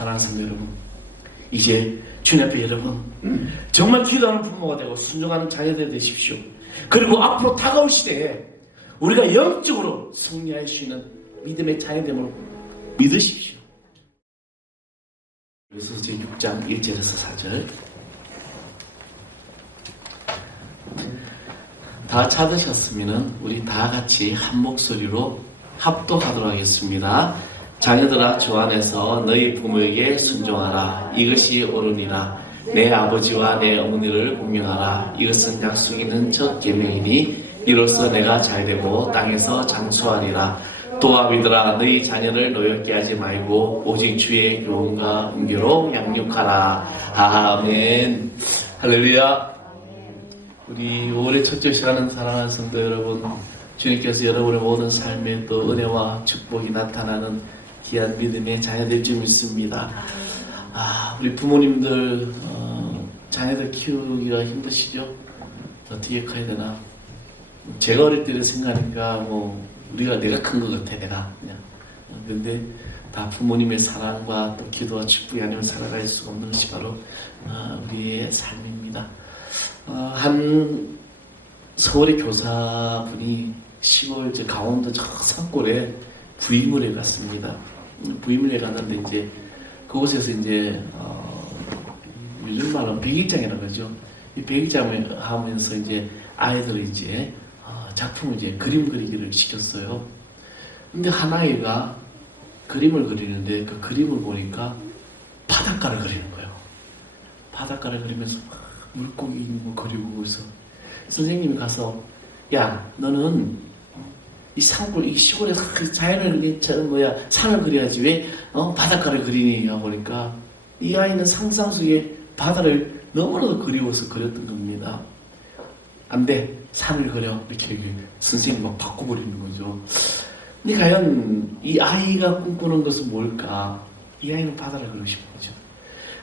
사랑하는 성도 여러분, 이제 주님 앞에 여러분 정말 기도하는 부모가 되고 순종하는 자녀들이 되십시오. 그리고 앞으로 다가올 시대에 우리가 영적으로 승리할 수 있는 믿음의 자녀됨을 믿으십시오. 에베소서 제6장 1절에서 4절. 다 찾으셨으면 우리 다 같이 한 목소리로 합독하도록 하겠습니다. 자녀들아, 주 안에서 너희 부모에게 순종하라. 이것이 옳으니라. 내 아버지와 내 어머니를 공경하라. 이것은 약속 있는 첫 계명이니 이로써 내가 잘되고 땅에서 장수하리라. 또 아비들아, 너희 자녀를 노엽게 하지 말고 오직 주의 교훈과 은교로 양육하라. 아멘. 할렐루야. 우리 5월의 첫째 시간은 사랑하는 성도 여러분, 주님께서 여러분의 모든 삶에 또 은혜와 축복이 나타나는 귀한 믿음의 자녀들 줄 믿습니다. 우리 부모님들 자녀들 키우기가 힘드시죠? 어떻게 커야 되나? 제가 어릴 때를 생각하니까 내가 큰 것 같아, 내가 그냥. 그런데 다 부모님의 사랑과 또 기도와 축복이 아니면 살아갈 수가 없는 것이 바로 우리의 삶입니다. 한 서울의 교사분이 시골 강원도 저 산골에 부임을 갔습니다. 부임을 갔는데 이제 그곳에서 이제 요즘 말로 백일장이라고 하죠. 이 백일장을 하면서 이제 아이들을 이제 작품을 이제 그림 그리기를 시켰어요. 근데 한 아이가 그림을 그리는데 그 그림을 보니까 바닷가를 그리는 거예요. 바닷가를 그리면서 막 물고기 그리고 있어. 선생님이 가서, 야, 너는 이 산골, 이 시골에 자연을 산을 그려야지 왜 바닷가를 그리니? 보니까 이 아이는 상상 속에 바다를 너무나도 그리워서 그렸던 겁니다. 안 돼, 산을 그려. 이렇게 선생님이 막 바꿔버리는 거죠. 근데 과연 이 아이가 꿈꾸는 것은 뭘까? 이 아이는 바다를 그리고 싶은 거죠.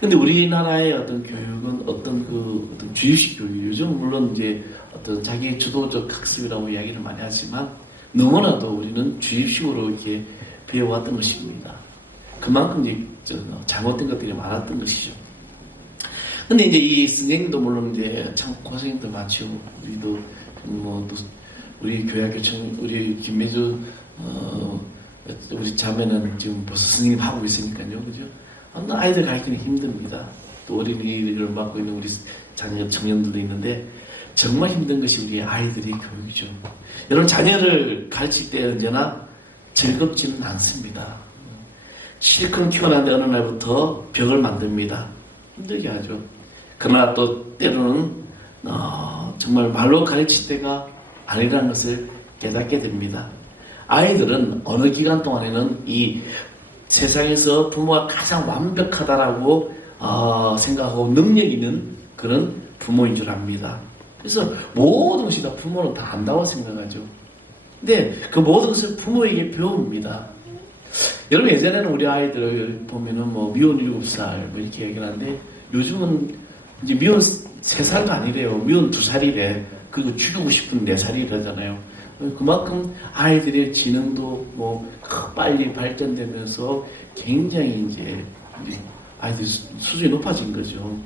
근데 우리나라의 어떤 교육은 어떤 주입식 교육, 요즘 물론 이제 어떤 자기 주도적 학습이라고 이야기를 많이 하지만 너무나도 우리는 주입식으로 이렇게 배워왔던 것입니다. 그만큼 이제 잘못된 것들이 많았던 것이죠. 근데 이제 이 선생님도 물론 이제 참 고생도 많죠. 우리도 우리 교회학교 우리 김매주 우리 자매는 지금 벌써 선생님 하고 있으니까요, 그죠? 아이들 가르치기는 힘듭니다. 또 어린이를 맡고 있는 우리 청년들도 있는데 정말 힘든 것이 우리 아이들의 교육이죠. 여러분, 자녀를 가르칠 때 언제나 즐겁지는 않습니다. 실컷 키워놨는데 어느 날부터 벽을 만듭니다. 힘들게 하죠. 그러나 또 때로는 정말 말로 가르칠 때가 아니라는 것을 깨닫게 됩니다. 아이들은 어느 기간 동안에는 이 세상에서 부모가 가장 완벽하다라고 생각하고 능력 있는 그런 부모인 줄 압니다. 그래서 모든 것이 다 부모는 다 안다고 생각하죠. 근데 그 모든 것을 부모에게 배웁니다. 여러분, 예전에는 우리 아이들 보면은 미혼 7살 이렇게 얘기를 하는데 요즘은 이제 미혼 3살도 아니래요. 미혼 2살이래. 그리고 죽이고 싶은 4살이라잖아요. 그만큼 아이들의 지능도 빨리 발전되면서 굉장히 이제 아이들 수준이 높아진 거죠.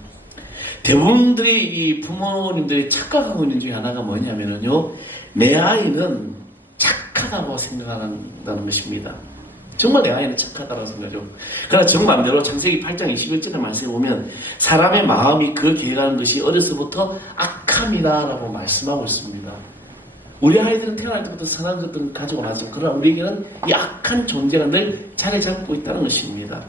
대부분들이 이 부모님들이 착각하고 있는 중에 하나가 뭐냐면요, 내 아이는 착하다고 생각한다는 것입니다. 정말 내 아이는 착하다고 생각하죠. 그러나 정반대로 창세기 8장 21절의 말씀에 보면 사람의 마음이 그 계획하는 것이 어려서부터 악함이다라고 말씀하고 있습니다. 우리 아이들은 태어날 때부터 선한 것들을 가지고 나죠. 그러나 우리에게는 이 악한 존재가 늘 자리 잡고 있다는 것입니다.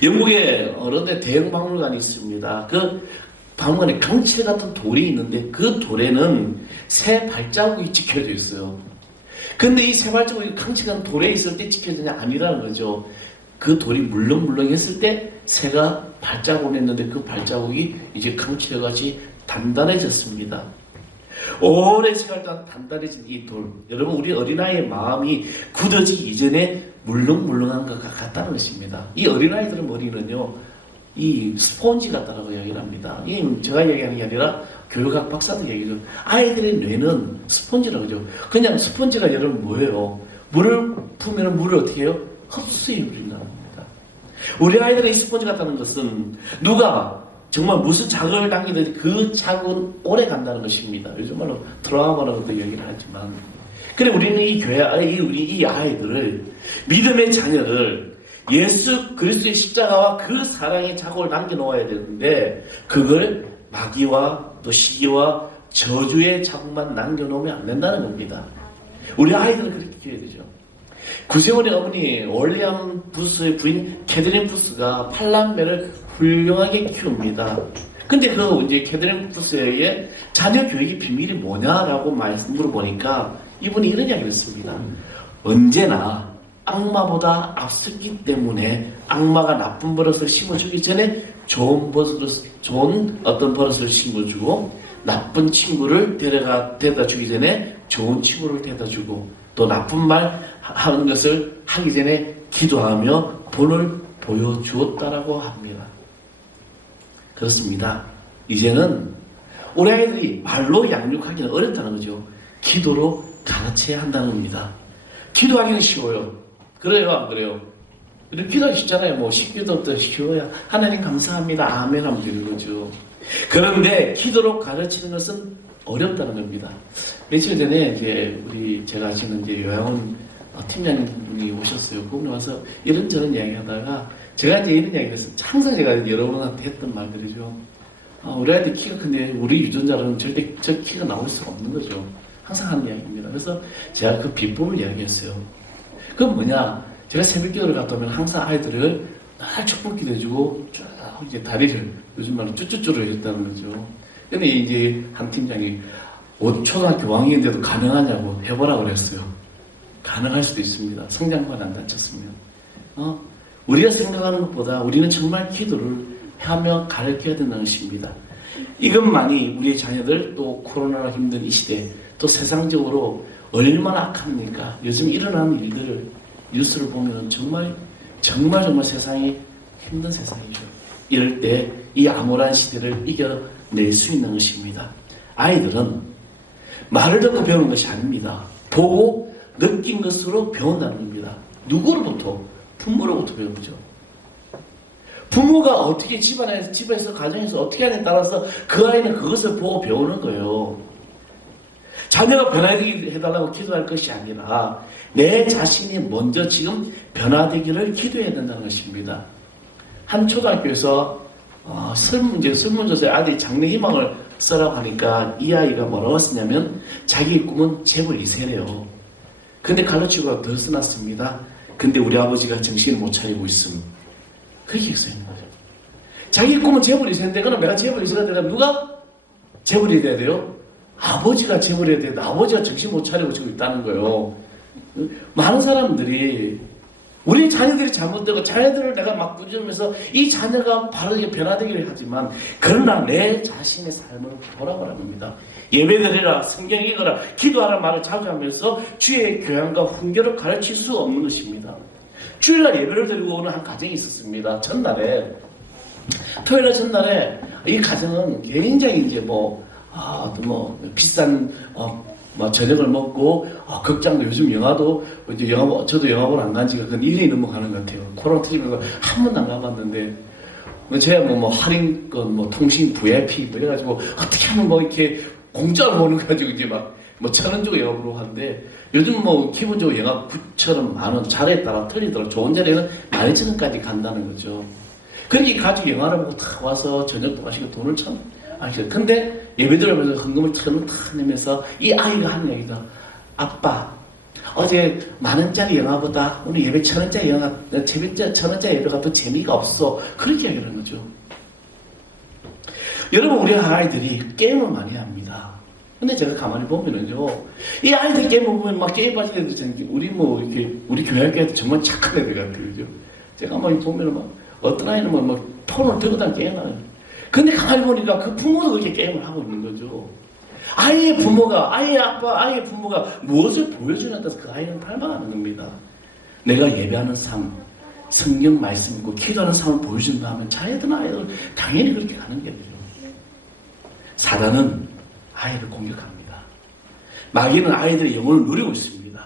영국에 어른의 대형 박물관이 있습니다. 그 박물관에 강철 같은 돌이 있는데 그 돌에는 새 발자국이 찍혀져 있어요. 근데 이 새 발자국이 강철 같은 돌에 있을 때 찍혀지냐? 아니라는 거죠. 그 돌이 물렁물렁했을 때 새가 발자국을 냈는데 그 발자국이 이제 강철같이 단단해졌습니다. 오래 생활 동안 단단해진 이 돌, 여러분, 우리 어린아이의 마음이 굳어지기 이전에 물렁물렁한 것 같다는 것입니다. 이 어린아이들의 머리는요, 이 스폰지 같다라고 이야기를 합니다. 이 제가 얘기하는 게 아니라 교육학 박사들 얘기죠. 아이들의 뇌는 스폰지라고 하죠. 그냥 스폰지가 여러분 뭐예요? 물을 부으면 물을 어떻게 해요? 흡수해 버린다는 겁니다. 우리 아이들의 스폰지 같다는 것은 누가 정말 무슨 자극을 당기든지 그 자극은 오래 간다는 것입니다. 요즘 말로 트라우마라고도 얘기를 하지만. 그래 우리는 이 교회, 우리 이 아이들을, 믿음의 자녀를 예수 그리스도의 십자가와 그 사랑의 자국을 남겨놓아야 되는데 그걸 마귀와 또 시기와 저주의 자국만 남겨놓으면 안 된다는 겁니다. 우리 아이들은 그렇게 키워야 되죠. 구세원의 어머니 월리엄 부스의 부인 캐드린 부스가 8남매를 훌륭하게 키웁니다. 근데 그 이제 캐드린 부스의 자녀 교육의 비밀이 뭐냐라고 물어보니까 이분이 이런 이야기를 했습니다. 언제나 악마보다 앞섰기 때문에 악마가 나쁜 버릇을 심어주기 전에 좋은 어떤 버릇을 심어주고, 나쁜 친구를 데려다 주기 전에 좋은 친구를 데려다 주고, 또 나쁜 말 하는 것을 하기 전에 기도하며 본을 보여주었다라고 합니다. 그렇습니다. 이제는 우리 아이들이 말로 양육하기는 어렵다는 거죠. 기도로 가르쳐야 한다는 겁니다. 기도하기는 쉬워요. 그래요, 안 그래요? 이렇게 기도하기 쉽잖아요. 뭐 10기도부터 쉬워야 하나님 감사합니다, 아멘 하면 되는 거죠. 그런데 기도로 가르치는 것은 어렵다는 겁니다. 며칠 전에 제가 지금 이제 요양원 팀장님이 오셨어요. 그분이 와서 이런저런 이야기하다가 제가 이제 이런 이야기를 했어요. 항상 제가 여러분한테 했던 말들이죠. 우리 아이들 키가 큰데 우리 유전자로는 절대 저 키가 나올 수가 없는 거죠. 항상 하는 이야기입니다. 그래서 제가 그 비법을 이야기했어요. 그건 뭐냐? 제가 새벽 기도를 갔다 오면 항상 아이들을 날 축복 기도해주고 쭉 이제 다리를 요즘 말로 쭈쭈쭈를 해줬다는 거죠. 근데 이제 한 팀장이 초등학교 5학년인데도 가능하냐고 해보라고 그랬어요. 가능할 수도 있습니다. 성장판 안 다쳤으면. 우리가 생각하는 것보다 우리는 정말 기도를 하며 가르쳐야 된다는 것입니다. 이것만이 우리의 자녀들, 또 코로나로 힘든 이 시대, 또 세상적으로 얼마나 악합니까? 요즘 일어나는 일들을 뉴스를 보면 정말 세상이 힘든 세상이죠. 이럴 때 이 암울한 시대를 이겨낼 수 있는 것입니다. 아이들은 말을 듣고 배우는 것이 아닙니다. 보고 느낀 것으로 배운다는 겁니다. 누구로부터? 부모로부터 배우죠. 부모가 어떻게 집에서 가정에서 어떻게 하느냐에 따라서 그 아이는 그것을 보고 배우는 거예요. 자녀가 변화되게 해달라고 기도할 것이 아니라 내 자신이 먼저 지금 변화되기를 기도해야 된다는 것입니다. 한 초등학교에서 설문조사에 아들이 장래 희망을 써라고 하니까 이 아이가 뭐라고 쓰냐면 자기의 꿈은 재벌 2세래요. 근데 가르치고 더 써놨습니다. 근데 우리 아버지가 정신을 못 차리고 있음. 그렇게 써있는 거죠. 자기의 꿈은 재벌 2세인데 그럼 내가 재벌 2세가 되려면 누가 재벌이 돼야 돼요? 아버지가 재벌이 돼야 돼. 아버지가 정신 못 차리고 지고 있다는 거예요. 많은 사람들이 우리 자녀들이 잘못되고 자녀들을 내가 막 꾸짖으면서 이 자녀가 바르게 변화되기를 하지만 그러나 내 자신의 삶을 돌아보라는 겁니다. 예배드리라, 성경 읽어라, 기도하라 말을 자주 하면서 주의 교양과 훈계를 가르칠 수 없는 것입니다. 주일날 예배를 드리고 오는 한 가정이 있었습니다. 토요일날 전날에 이 가정은 굉장히 이제 비싼 저녁을 먹고 극장도 요즘 영화도 이제 저도 영화관 안 간 지가 한 1년이 넘어가는 것 같아요. 코로나 터지면서 한 번도 안 가봤는데 제가 할인권 통신 VIP 이래가지고 어떻게 하면 이렇게 공짜로 보는 거 가지고 이제 1,000원 주고 영화 보러 하는데 요즘 기본적으로 영화 9,000원, 10,000원 자리에 따라 틀리더라고요. 좋은 자리에는 12,000원까지 간다는 거죠. 그렇게 가지고 영화를 보고 탁 와서 저녁도 마시고 돈을 참 아시죠? 근데 예배 드리면서 헌금을 탁 내면서 이 아이가 하는 얘기다. 아빠, 어제 10,000원짜리 영화보다 오늘 예배 1,000원짜리 영화, 1,000원짜리 예배가 더 재미가 없어. 그렇게 얘기를 하는 거죠. 여러분, 우리 아이들이 게임을 많이 합니다. 근데 제가 가만히 보면은요, 이 아이들 게임을 보면 게임 빠진 애들 우리 교회학교에도 정말 착한 애들 같아요. 그죠? 제가 보면은 어떤 아이는 폰을 들고 다니는 게임을 하는. 근데 가만히 보니까 그 부모도 그렇게 게임을 하고 있는 거죠. 아이의 부모가 무엇을 보여주냐에 따라서 그 아이는 닮아가는 겁니다. 내가 예배하는 삶, 성경 말씀 읽고 기도하는 삶을 보여준다 하면 자녀들은 아이들은 당연히 그렇게 가는 게 아니죠. 사단은 아이를 공격합니다. 마귀는 아이들의 영혼을 누리고 있습니다.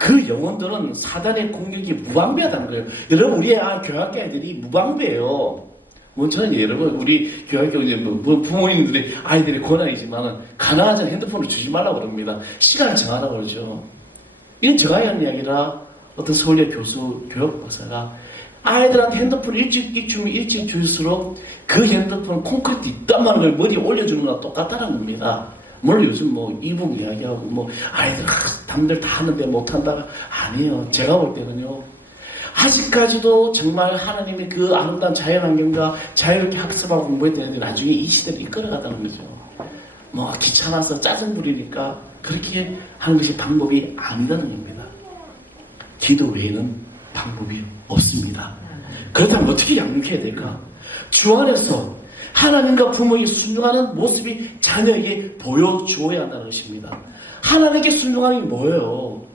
그 영혼들은 사단의 공격이 무방비하다는 거예요. 여러분, 우리 교학교 애들이 무방비예요. 뭐 저는 여러분, 우리 교학교 이제 뭐 부모님들이 아이들의 권한이지만은 가난하지 않은 핸드폰을 주지 말라고 그럽니다. 시간 정하라고 그러죠. 이건 제가 한 이야기라 어떤 서울대 교수, 교육박사가 아이들한테 핸드폰을 일찍 줄수록 그 핸드폰 콘크리트 이딴만한 걸 머리에 올려주는 거랑 똑같다는 겁니다. 물론 요즘 뭐 이북 이야기하고 뭐 아이들 남들 다 하는데 못한다가 아니에요. 제가 볼 때는요. 아직까지도 정말 하나님의 그 아름다운 자연환경과 자유롭게 학습하고 공부했던 애들이 나중에 이 시대를 이끌어가다는 거죠. 뭐 귀찮아서 짜증 부리니까 그렇게 하는 것이 방법이 아니라는 겁니다. 기도 외에는 방법이 없습니다. 그렇다면 어떻게 양육해야 될까? 주 안에서 하나님과 부모에게 순종하는 모습이 자녀에게 보여주어야 한다는 것입니다. 하나님께 순종하는 게 뭐예요?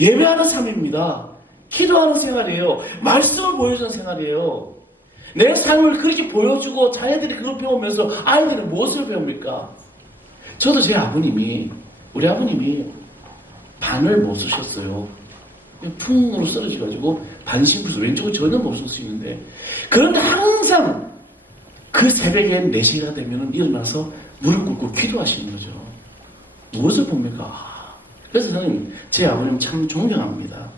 예배하는 삶입니다. 기도하는 생활이에요. 말씀을 보여주는 생활이에요. 내 삶을 그렇게 보여주고 자녀들이 그걸 배우면서 아이들은 무엇을 배웁니까? 저도 제 아버님이, 우리 아버님이 반을 못 쓰셨어요. 풍으로 쓰러져가지고 반신부수, 왼쪽은 전혀 못 쓰시는데, 그런데 항상 그 새벽에 4시가 되면 일어나서 무릎 꿇고 기도하시는 거죠. 무엇을 봅니까? 그래서 저는 제 아버님 참 존경합니다.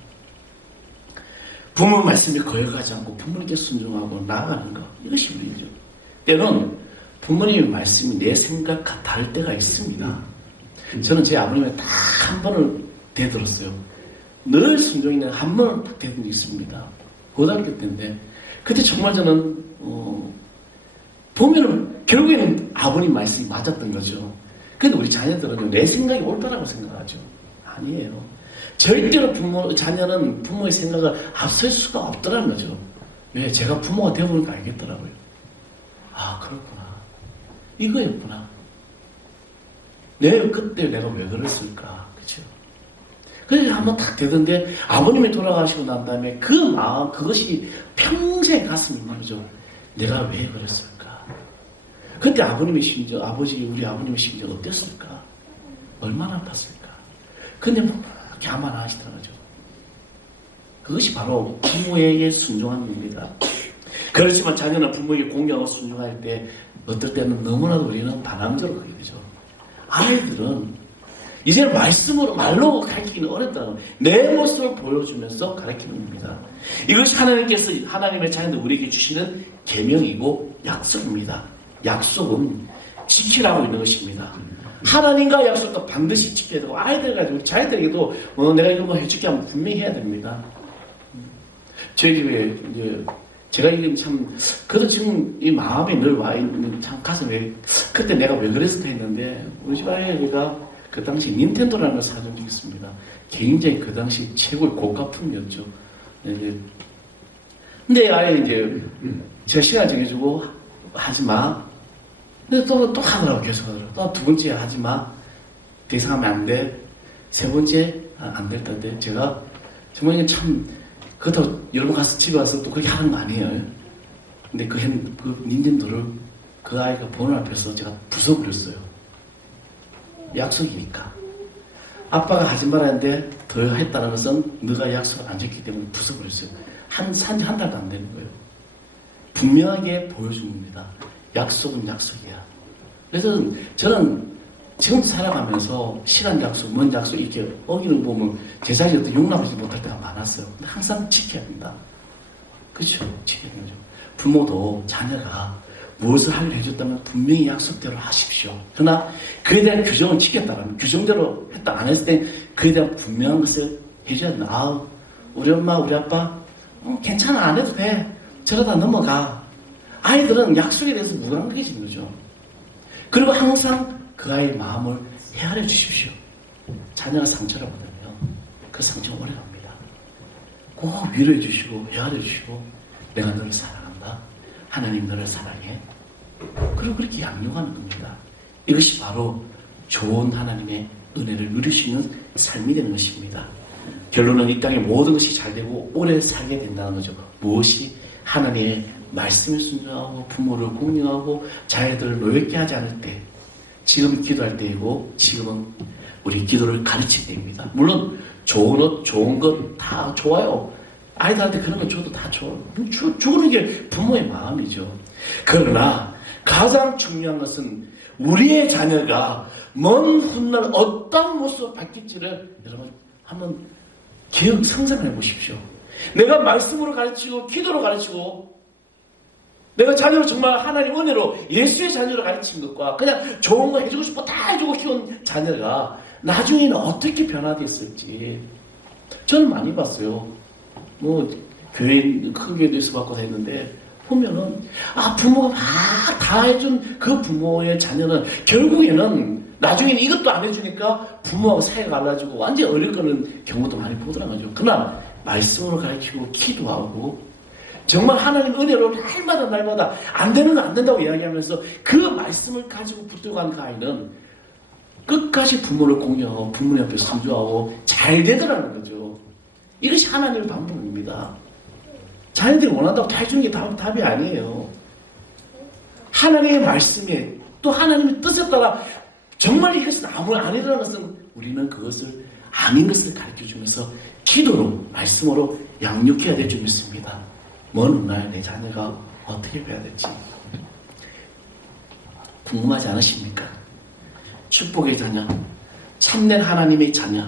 부모 말씀에 거역하지 않고 부모님께 순종하고 나아가는 것, 이것이 우리죠. 때는 부모님의 말씀이 내 생각과 다를 때가 있습니다. 저는 제 아버님의 딱 한 번을 대들었어요. 늘 순종이 한 번을 딱 대든 적이 있습니다. 고등학교 때인데, 그때 정말 저는 보면은 결국에는 아버님 말씀이 맞았던 거죠. 근데 우리 자녀들은 내 생각이 옳다라고 생각하죠. 아니에요. 절대로 자녀는 부모의 생각을 앞설 수가 없더라는 거죠. 왜? 제가 부모가 되어보니까 알겠더라고요. 아, 그렇구나. 이거였구나. 그때 내가 왜 그랬을까? 그쵸? 그래서 한번 탁 되던데, 아버님이 돌아가시고 난 다음에 그 마음, 그것이 평생 가슴이 말이죠. 내가 왜 그랬을까? 그때 아버님의 심정, 우리 아버님의 심정 어땠을까? 얼마나 아팠을까? 근데 뭐, 교만하시더라고요. 그것이 바로 부모에게 순종하는 일이다. 그렇지만 자녀는 부모에게 공경하고 순종할 때 어떨 때는 너무나도 우리는 반항적으로 하게 되죠. 아이들은 이제는 말로 가르치기는 어렵다는 내 모습을 보여주면서 가르치는 겁니다. 이것이 하나님께서 하나님의 자녀들 우리에게 주시는 계명이고 약속입니다. 약속은 지키라고 있는 것입니다. 하나님과 약속도 반드시 지켜야 되고, 아이들 가지고 자녀들에게도 내가 이거 뭐 해줄게 하면 분명히 해야 됩니다. 저희 집에 이제 제가 이건 참 그래도 지금 이 마음에 늘 와 있는 참 가슴에 그때 내가 왜 그랬을까 했는데, 우리 집 아이가 그 당시 닌텐도라는 걸 사준 적이 있습니다. 굉장히 그 당시 최고의 고가품이었죠. 근데 아예 이제 제가 시간 정해주고 하지 마. 근데 또 하더라고. 계속 하더라고. 또 두 번째 하지 마. 더 이상 하면 안 돼. 세 번째 안 될 텐데, 제가 정말 이게 참 그렇다고 여러분 가서 집에 와서 또 그렇게 하는 거 아니에요. 근데 그 닌텐도를 그 아이가 보는 앞에서 제가 부숴버렸어요. 약속이니까. 아빠가 하지 말았는데 더 했다는 것은 너가 약속을 안 지켰기 때문에 부숴버렸어요. 산지 한 달도 안 되는 거예요. 분명하게 보여줍니다. 약속은 약속이야. 그래서 저는 지금 살아가면서 시간 약속, 먼 약속 이렇게 어기는 보면 제 자신도 용납하지 못할 때가 많았어요. 근데 항상 지켜야 된다. 그렇죠? 지켜야 되죠. 부모도 자녀가 무엇을 하려 해줬다면 분명히 약속대로 하십시오. 그러나 그에 대한 규정을 지켰다면, 규정대로 했다 안 했을 때 그에 대한 분명한 것을 해줘야 된다. 아, 우리 엄마, 우리 아빠 괜찮아, 안 해도 돼. 저러다 넘어가. 아이들은 약속에 대해서 무감각해지는 거죠. 그리고 항상 그 아이의 마음을 헤아려 주십시오. 자녀가 상처를 받으면 그 상처가 오래 갑니다. 꼭 위로해 주시고 헤아려 주시고, 내가 너를 사랑한다. 하나님 너를 사랑해. 그리고 그렇게 양육하는 겁니다. 이것이 바로 좋은 하나님의 은혜를 누릴 수 있는 삶이 되는 것입니다. 결론은 이 땅의 모든 것이 잘 되고 오래 살게 된다는 거죠. 무엇이? 하나님의 말씀에 순종하고 부모를 공경하고 자녀들을 노엽게 하지 않을 때, 지금 기도할 때이고 지금은 우리 기도를 가르치게 됩니다. 물론 좋은 옷, 좋은 것 다 좋아요. 아이들한테 그런 거 줘도 다 좋아요. 주는 게 부모의 마음이죠. 그러나 가장 중요한 것은 우리의 자녀가 먼 훗날 어떤 모습으로 바뀔지를 여러분 한번 상상해 보십시오. 내가 말씀으로 가르치고 기도로 가르치고 내가 자녀를 정말 하나님 은혜로 예수의 자녀로 가르친 것과 그냥 좋은 거 해주고 싶어 다 해주고 키운 자녀가 나중에는 어떻게 변화됐을지 저는 많이 봤어요. 뭐 교회 큰 교회에서 받고 했는데 보면은 부모가 막 다 해준 그 부모의 자녀는 결국에는 나중에는 이것도 안 해주니까 부모하고 사이가 갈라지고 완전히 어려거는 경우도 많이 보더라고요. 그러나 말씀으로 가르치고 기도하고 정말 하나님 은혜로 날마다 안 되는 거 안 된다고 이야기하면서 그 말씀을 가지고 붙들고 간 그 아이는 끝까지 부모를 공경하고 부모님 앞에 순종하고 잘 되더라는 거죠. 이것이 하나님의 방법입니다. 자녀들이 원한다고 다 해주는 게 답이 아니에요. 하나님의 말씀에 또 하나님의 뜻에 따라 정말 이것은 아무 아니라는 것은 우리는 그것을 아닌 것을 가르쳐주면서 기도로 말씀으로 양육해야 될 줄 믿습니다. 먼 훗날 내 자녀가 어떻게 돼야 될지 궁금하지 않으십니까? 축복의 자녀, 참된 하나님의 자녀,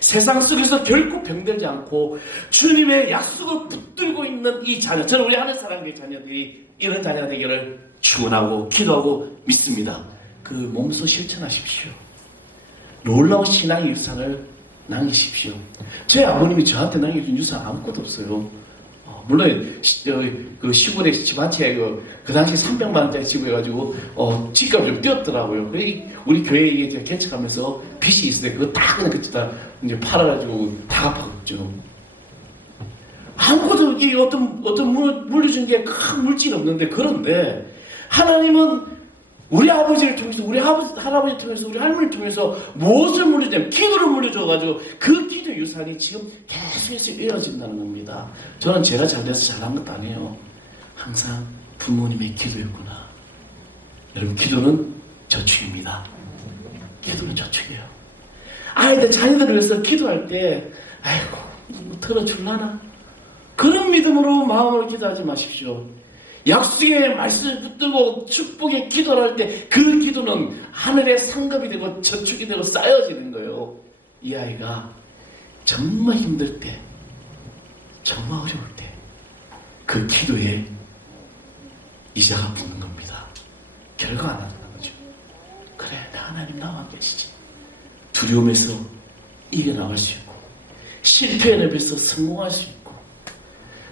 세상 속에서 결코 병들지 않고 주님의 약속을 붙들고 있는 이 자녀, 저는 우리 하늘 사람의 자녀들이 이런 자녀가 되기를 축원하고 기도하고 믿습니다. 그 몸소 실천하십시오. 놀라운 신앙의 유산을 남기십시오. 제 아버님이 저한테 남겨준 유산 아무것도 없어요. 물론 그 시골에 집 한 채 그 당시 300만 원짜리 집을 해가지고 집값이 좀 뛰었더라고요. 우리 교회에 제가 개척하면서 빚이 있을 때 그거 다 그냥 그때 이제 팔아가지고 다 갚았죠. 아무것도 이 어떤 물려준 게 큰 물질이 없는데, 그런데 하나님은 우리 아버지를 통해서, 우리 할아버지를 통해서, 우리 할머니를 통해서 무엇을 물려주냐면 기도를 물려줘가지고 그 기도 유산이 지금 계속해서 이어진다는 겁니다. 저는 제가 잘 돼서 잘한 것도 아니에요. 항상 부모님의 기도였구나. 여러분, 기도는 저축입니다. 기도는 저축이에요. 아이들, 자녀들을 위해서 기도할 때 아이고 뭐 들어줄라나? 그런 믿음으로 마음으로 기도하지 마십시오. 약속의 말씀을 붙들고 축복의 기도를 할 때 그 기도는 하늘의 상급이 되고 저축이 되고 쌓여지는 거예요. 이 아이가 정말 힘들 때, 정말 어려울 때 그 기도에 이자가 붙는 겁니다. 결과 안 하는 거죠. 그래, 하나님 나와 계시지. 두려움에서 이겨나갈 수 있고 실패에 비해서 성공할 수 있고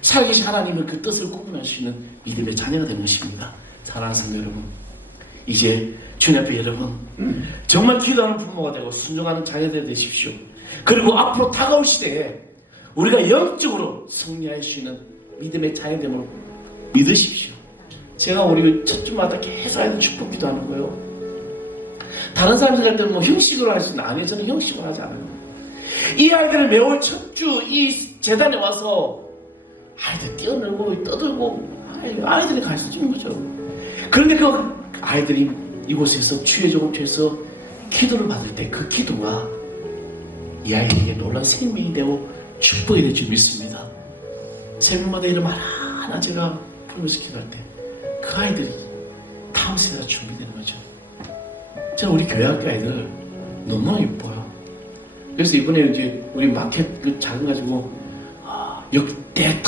살아계신 하나님의 그 뜻을 꾸며낼 수 있는 믿음의 자녀가 되는 것입니다. 사랑하는 성도 여러분, 이제 주님 앞에 여러분 정말 기도하는 부모가 되고 순종하는 자녀들이 되십시오. 그리고 앞으로 다가올 시대에 우리가 영적으로 승리할 수 있는 믿음의 자녀됨으로 믿으십시오. 제가 우리 첫 주마다 계속 하는 축복 기도하는 거예요. 다른 사람들 할 때는 뭐 형식으로 할 수 있는, 아니에요. 저는 형식으로 하지 않아요. 이 아이들을 매월 첫 주 이 재단에 와서 아이들 뛰어놀고 떠들고 아이들이 갈 수 있는 거죠. 그런데 그 아이들이 이곳에서 주의 종업처에서 기도를 받을 때 그 기도가 이 아이에게 놀라운 생명이 되고 축복이 될 줄 믿습니다. 새벽마다 이름 하나하나 제가 부르면서 기도할 때 그 아이들이 다음 세대가 준비되는 거죠. 저는 우리 교회 학교 아이들 너무 예뻐요. 그래서 이번에 이제 우리 마켓 그 작은 가지고 역대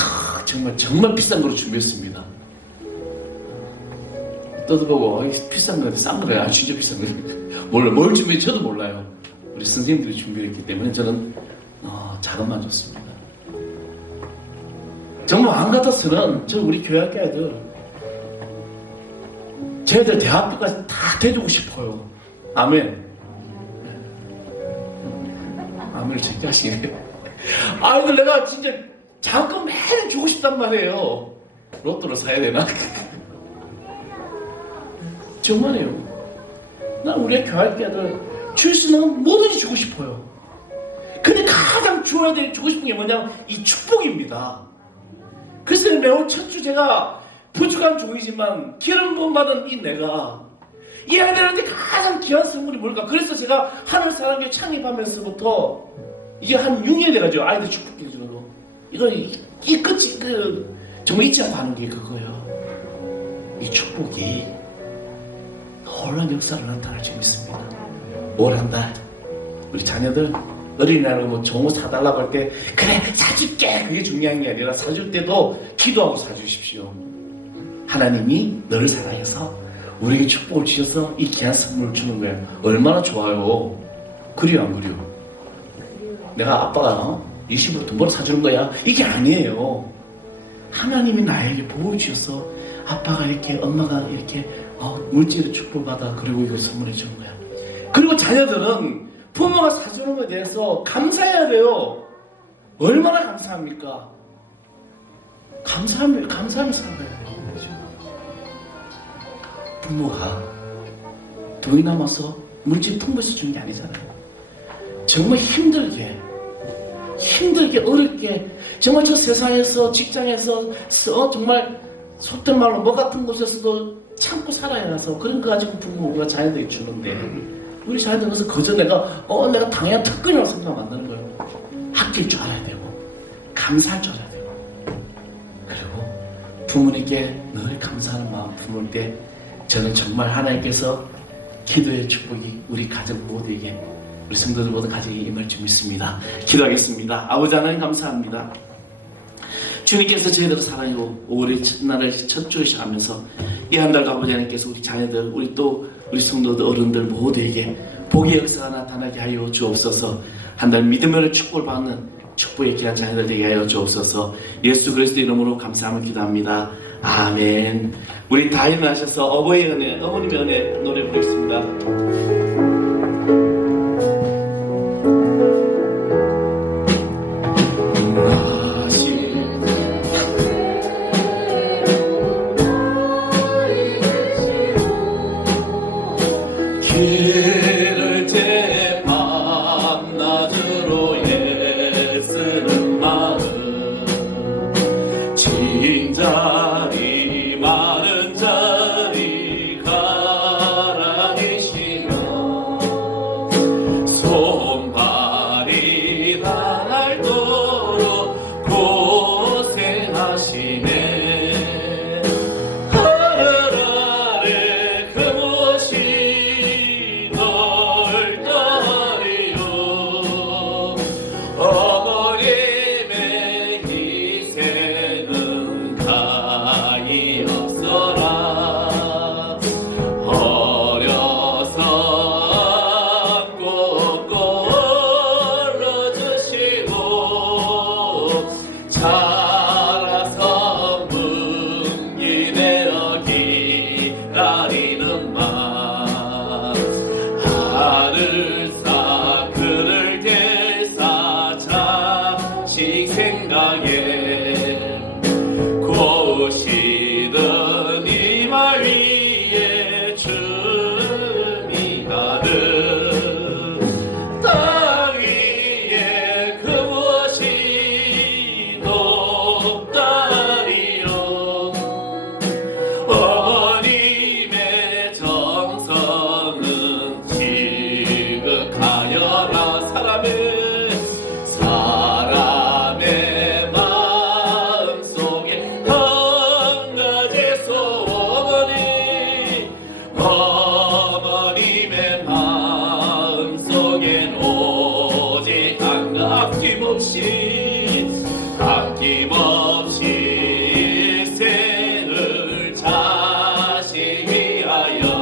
정말 비싼 거로 준비했습니다. 떠들어보고 비싼 거인데 싼 거래. 진짜 비싼 거래. 몰라, 뭘 준비했지 저도 몰라요. 우리 선생님들이 준비했기 때문에 저는 자금만 줬습니다. 정말 마음 같아서는 저 우리 교회 학교 애들 쟤들 대학교까지 다 대주고 싶어요. 아멘. 아멘을 절대 하시네. 아이들 내가 진짜 자금 매일 주고 싶단 말이에요. 로또를 사야 되나? 정말이에요. 난 우리 교회 애들 줄 수 있는 뭐든지 주고 싶어요. 근데 가장 주고 싶은 게 뭐냐면 이 축복입니다. 그래서 매우 첫 주 제가 부족한 종이지만 기름 부음 받은 이 내가 이 아이들한테 가장 귀한 선물이 뭘까? 그래서 제가 하늘사랑교회 창립하면서부터 이게 한 6년이 돼가지고 아이들 축복해 주는 거. 이거 이 끝이 정말 잊지 않고 하는 게 그거예요. 이 축복이 놀라운 역사를 나타날 줄 믿습니다. 뭘 한다? 우리 자녀들 어린이날에 뭐 종옷 사달라고 할 때 그래 사줄게 그게 중요한 게 아니라 사줄 때도 기도하고 사주십시오. 하나님이 너를 사랑해서 우리에게 축복을 주셔서 이 귀한 선물을 주는 거예요. 얼마나 좋아요. 그리워 안 그리워? 내가 아빠가 20으로 돈 벌어 사주는 거야 이게 아니에요. 하나님이 나에게 복을 주셔서 아빠가 이렇게 엄마가 이렇게 물질의 축복받아 그리고 이걸 선물해 주는 거야. 그리고 자녀들은 부모가 사주는 것에 대해서 감사해야 돼요. 얼마나 감사합니까? 감사하며 살아가야 돼요. 부모가 돈이 남아서 물질 풍부해서 주는 게 아니잖아요. 정말 힘들게 어렵게 정말 저 세상에서 직장에서 정말 속된 말로 뭐 같은 곳에서도 참고 살아야 해서 그런 거 가지고 부모가 자녀들이 주는데 우리 자녀들 그래서 그저 내가 당연한 특권이라고 생각하면 안 되는 거예요. 아낄 줄 알아야 되고 감사할 줄 알아야 되고 그리고 부모님께 늘 감사하는 마음 품을 때 저는 정말 하나님께서 기도의 축복이 우리 가족 모두에게 우리 성도들 모두 가정에 임할 줄 믿습니다. 기도하겠습니다. 아버지 하나님 감사합니다. 주님께서 저희들을 사랑하고 올해 첫날을 첫 주에 시작하면서 이 한 달도 아버지 하나님께서 우리 자녀들 우리 성도들 어른들 모두에게 복의 역사가 나타나게 하여 주옵소서. 한 달 믿음으로 축복을 받는 축복의 귀한 자녀들 되게 하여 주옵소서. 예수 그리스도 이름으로 감사하며 기도합니다. 아멘. 우리 다 일어나셔서 어버이의 은혜, 어머님의 은혜 노래 부르겠습니다. 길을 제 밤낮으로 애쓰는 마음 진자리 마른 자리 가라니시며 손발이 닳도록 고생하시네. 자라서 문기되어 기다리는 마 하늘사 그를 대사 자식 생각에 고시던 이 말 위에 춤이 가득 땅 위에 그 무엇이 높다리요. 어머님의 정성은 지극하여라. 사람의 마음속에 한 가지 소원이 어머님의 마음속엔 오직 한 아낌없이 생을 자식 위하여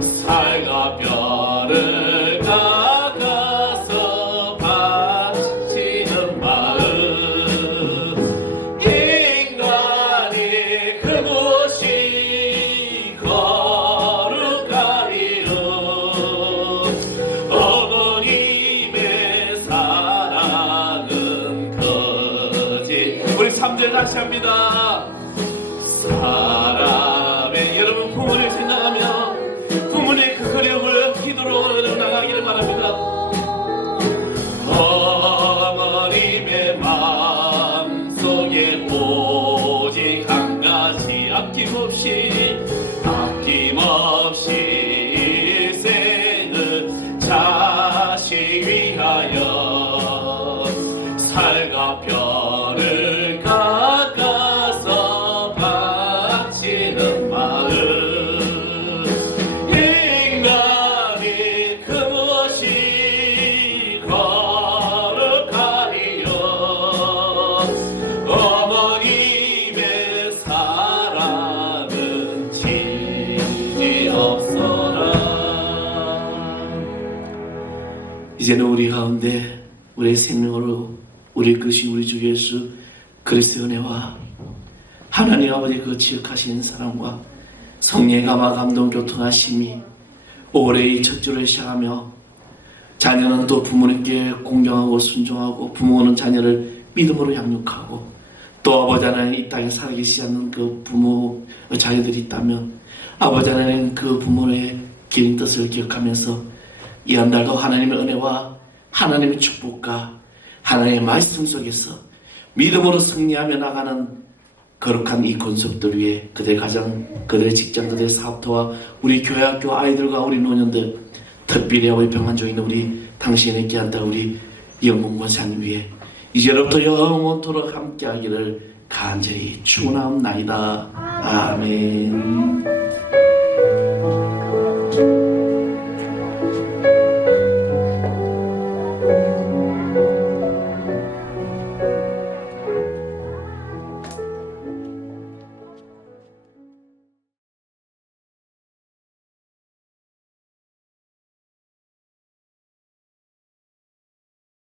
살과 뼈를 깎아서 바치는 마음 인간이 그 무엇이 거룩하리요. 어머님의 사랑은 거짓. 우리 3절 다시 합니다. 사람의 여러분 부모를 생각하며 부모의 그 그리움을 기도로 나가기를 바랍니다. 어머님의 마음속에 오직 한 가지 아낌없이 없이 일생은 자식 위하여 살과 별을 깎아서 바치는 마음 인간이 그 무엇이 거룩하리요 어머님의 사랑은 지지 없어라. 이제는 우리 가운데 우리의 생명으로 우리 것이 우리 주 예수 그리스도의 은혜와 하나님 아버지 그 지극하신 사랑과 성령의 감화 감동 교통하심이 올해의 첫 주를 시작하며 자녀는 또 부모님께 공경하고 순종하고 부모는 자녀를 믿음으로 양육하고 또 아버지 하나님 이 땅에 살아계시지 않는 그 부모 자녀들이 있다면 아버지 하나님 그 부모의 기린 뜻을 기억하면서 이 한 달도 하나님의 은혜와 하나님의 축복과 하나님의 말씀 속에서 믿음으로 승리하며 나가는 거룩한 이 권속들 위해 그들의 가정, 그들의 직장, 그들의 사업터와 우리 교회 학교 아이들과 우리 노년들 특별히 우리 평안중에 있는 우리 당신의 귀한다 우리 영문 권사님 위해 이제로부터 영원토록 함께하기를 간절히 축원하옵나이다. 아멘.